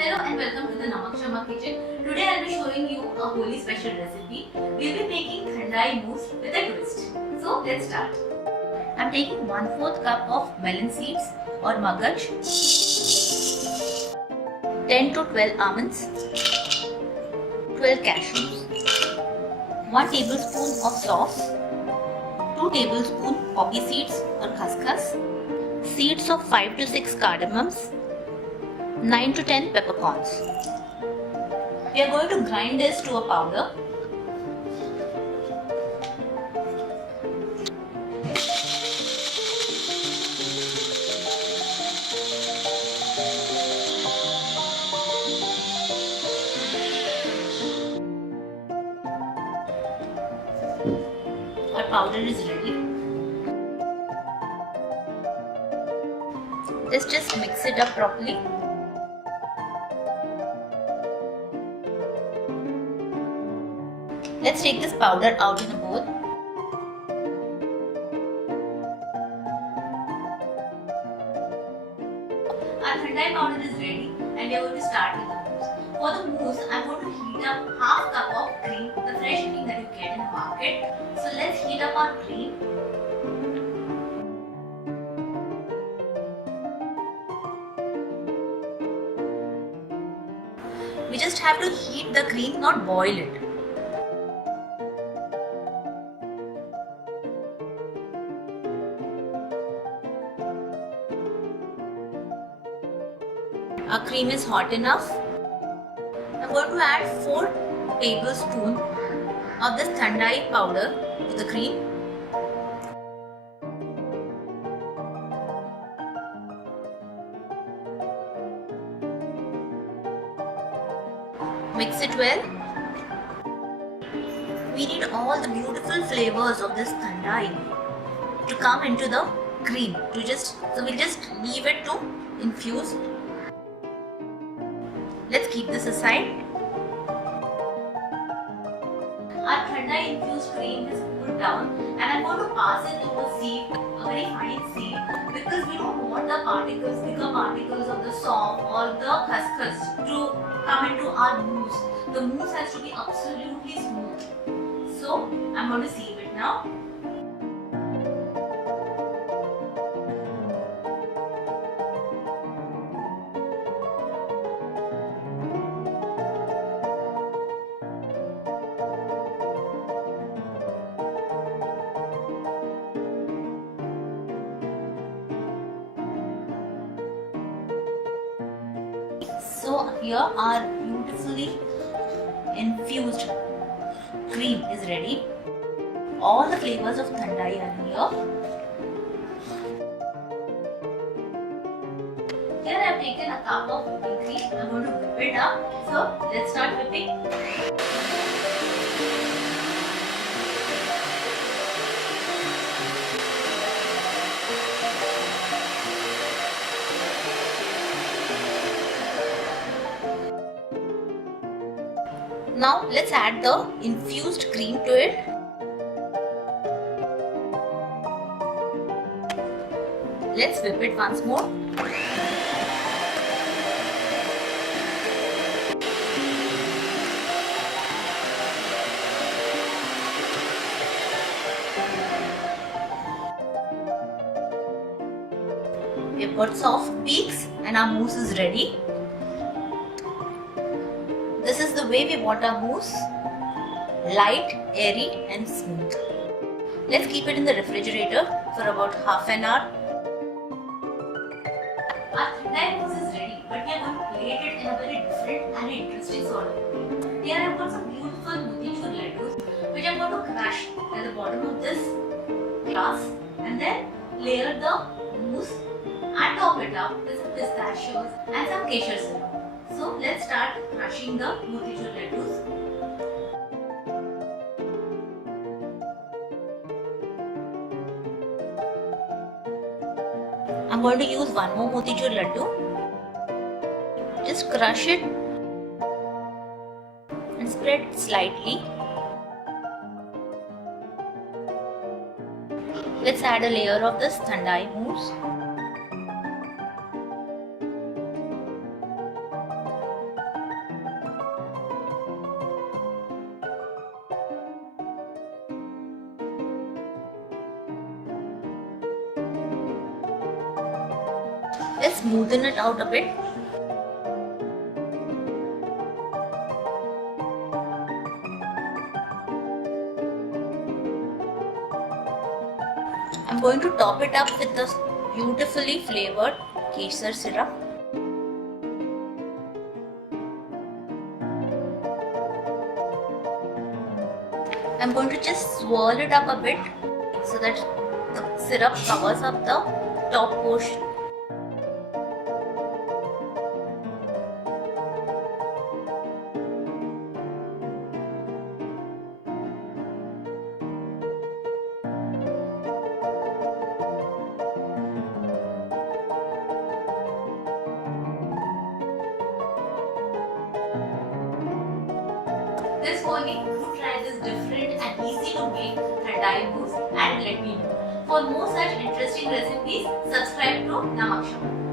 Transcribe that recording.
Hello and welcome to the Namak Shamak kitchen. Today I will be showing you a Holi special recipe. We will be making Thandai Mousse with a twist. So let's start. I am taking 1/4 cup of melon seeds or magaj, 10 to 12 almonds, 12 cashews, 1 tablespoon of sauce, 2 tablespoons poppy seeds or khaskhas, seeds of 5 to 6 cardamoms, 9 to 10 peppercons. We are going to grind this to a powder. Our powder is ready. Let's just mix it up properly. Let's take this powder out in a bowl. Our Thandai powder is ready and we are going to start with the mousse. For the mousse, I am going to heat up half cup of cream, the fresh cream that you get in the market. So let's heat up our cream. We just have to heat the cream, not boil it. Our cream is hot enough. I'm going to add 4 tablespoons of this Thandai powder to the cream. Mix it well. We need all the beautiful flavors of this Thandai to come into the cream. So we'll just leave it to infuse. Let's keep this aside. Our Thandai infused cream is cooled down and I'm going to pass it through a sieve, a very fine sieve, because we don't want the particles, bigger particles of the soft or the khaskhas to come into our mousse. The mousse has to be absolutely smooth. So I'm going to sieve it now. So here our beautifully infused cream is ready. All the flavors of Thandai are here. Here I have taken a cup of whipping cream. I am going to whip it up. So let's start whipping. Now let's add the infused cream to it. Let's whip it once more. We've got soft peaks and our mousse is ready. This is the way we want our mousse, light, airy and smooth. Let's keep it in the refrigerator for about half an hour. Our Thandai mousse is ready, but we are going to plate it in a very different and interesting sort of way. Here I have got some beautiful Motichoor Laddus, which I am going to crush at the bottom of this glass and then layer the mousse and top it up with some pistachios and some Kesar Syrup. So let's start crushing the Motichoor Laddus. I'm going to use one more Motichoor Laddu. Just crush it and spread it slightly. Let's add a layer of this Thandai Mousse. Let's smoothen it out a bit. I'm going to top it up with the beautifully flavored Kesar Syrup. I'm going to just swirl it up a bit so that the syrup covers up the top portion. This Holi, do try this different and easy to make Thandai Mousse and let me know. For more such interesting recipes, subscribe to Namak.